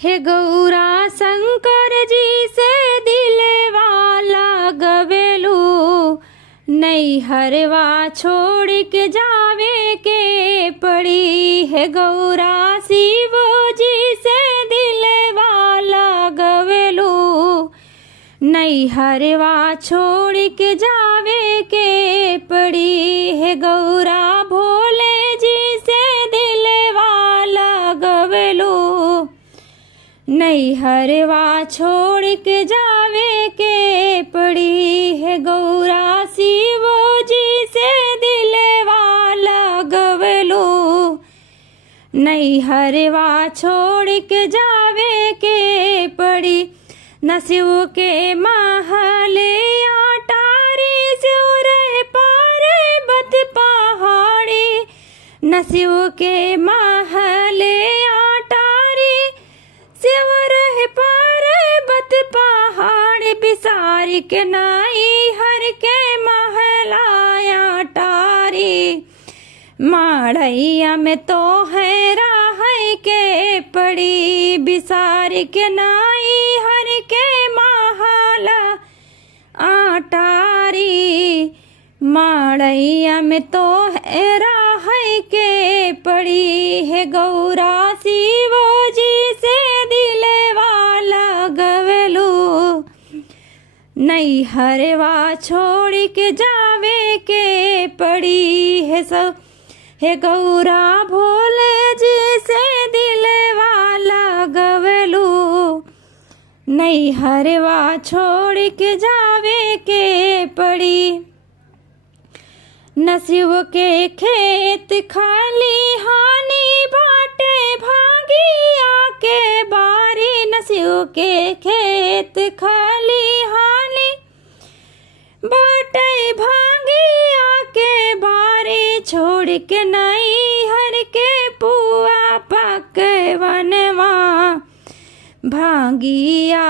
हे गौरा शंकर जी से दिलवाला गवेलू, नैहरवा छोड़ के जावे के पड़ी। है गौरा शिव जी से दिलवाला गवेलू, नैहरवा छोड़ के जावे के पड़ी। है गौरा भोले जी से दिलवाला गवेलू, नैहरवा छोड़ के जावे के पड़ी। है गौरा शिव जी से दिलवाला गवेलू, नैहरवा छोड़ के जावे के पड़ी। न शिव के महले अटारी, शिव रहे पर्वत पहाड़ी। न शिव के महले अटारी, शिव रहे पर्वत पहाड़। बिसारी के नाई हर के महलाया टारी, माड़ैया में तो है राह के पड़ी। बिसारी के नाई हर के महला आटारी, माड़ैया में तो है राह के पड़ी। है गौरा शिव जी से दिलवाला गवेलू, नैहरवा छोड़ के जावे के पड़ी। है गौरा भोले जी से दिलवाला गवेलू, नैहरवा छोड़ के जावे के पड़ी। न शिव के खेत खाली हानि बाटे भागिया के बारी। न शिव के खेत खाली हानि बाटे भागिया के बारी। छोड़ के नैहर के पुआ पकवनवा, भागिया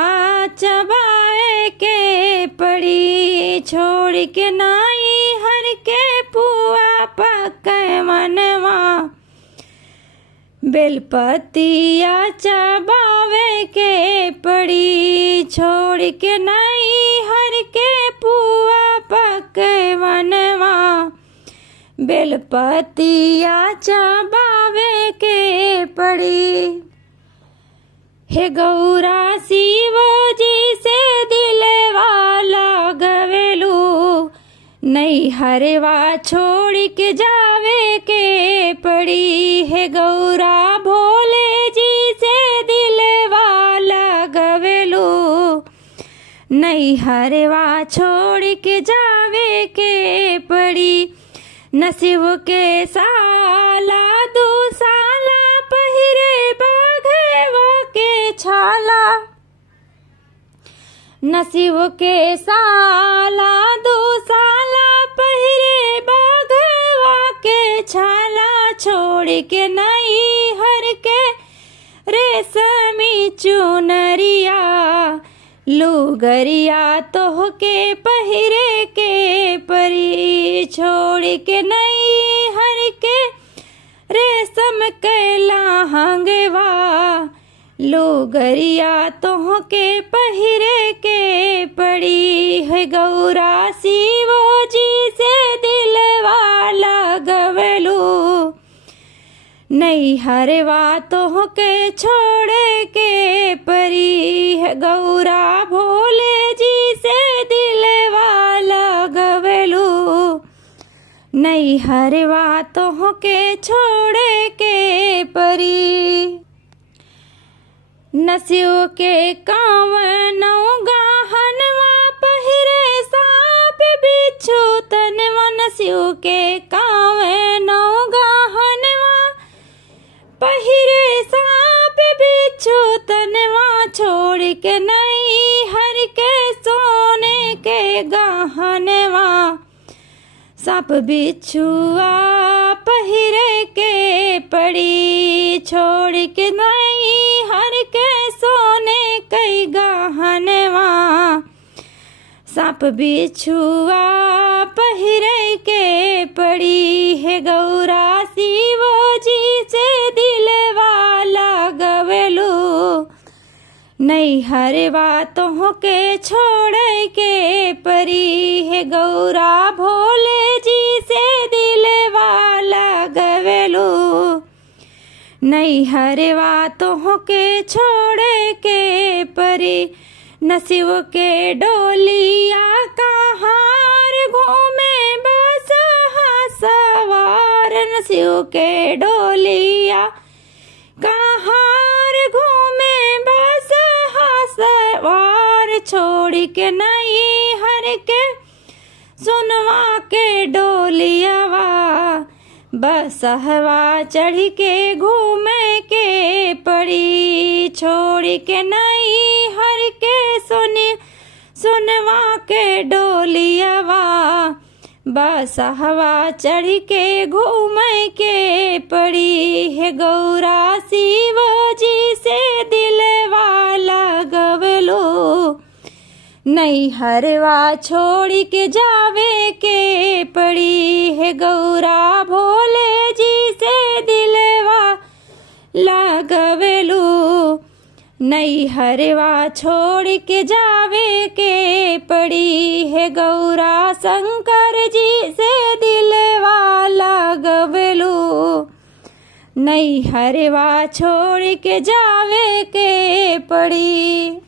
चबाए के पड़ी। छोड़ के नैहर के पुआ पकवनवा, बेलपतिया चबावे के पड़ी। छोड़ के नैहर के पुआ पकवनवा, बेलपतिया चबावे के पड़ी। हे गौरा शिव जी से दिलवाला गवेलू, नैहरवा छोड़ के जावे के पड़ी। है गौरा भोले जी से दिलवाला गवेलू, नैहरवा छोड़ के जावे के पड़ी। न शिव के साला दुसाला पहिरे बाघवा के छाला। न शिव के साला दुसाला पहिरे बाघवा के छाला। छोड़ के नैहर के रेशमी चुनरिया, लुगरिया तोह के पहिरे के परी। छोड़ के नैहर के रेशम के लहंगवा, लुगरिया तोह के पहिरे के पड़ी। है गौरा शिव जी से दिलवाला गवेलू, नैहरवा तोह के छोड़े के परी। है गौरा भोले जी से दिलवाला गवेलू, नैहरवा तोह के छोड़े के परी। न शिव के कावनौ गहनवा पहिरे साप बिच्छू तनवा। न शिव के कावनौ गहनवा पहिरे साप बिच्छू तनवा। छोड़ के नैहर के सोने के गहनवा, साप बिच्छुआ पहिरे के पड़ी। छोड़ के नैहर के सोने के गहनवा, साप बिच्छुआ पहिरे के पड़ी। है गौरा शिव जी से दिलवाला गवेलू, नैहरवा तोह के छोड़ के परी है गौरा भोले जी से दिलवा लगवेलू नैहरवा तोह के छोड़ के परी नसीब के डोलिया कहार घूमे बस सवार नसीब के डोलिया कहार घूमे बस सवार छोड़ के नहीं हर के सुनवा के डोलियावा बस हवा चढ़ के घूमे के पड़ी छोड़ के नहीं हर के सुनवा के डोलियावा बस हवा चढ़ के घूमे के पड़ी है गौरा शिव जी से दिलवा लगवेलू नैहरवा छोड़ के जावे के पड़ी है गौरा भोले जी से दिलवा लगवेलू नैहरवा छोड़ के जावे के पड़ी है गौरा शंकर जी से दिलवा लगवेलू नैहरवा छोड़ के जावे के पड़ी।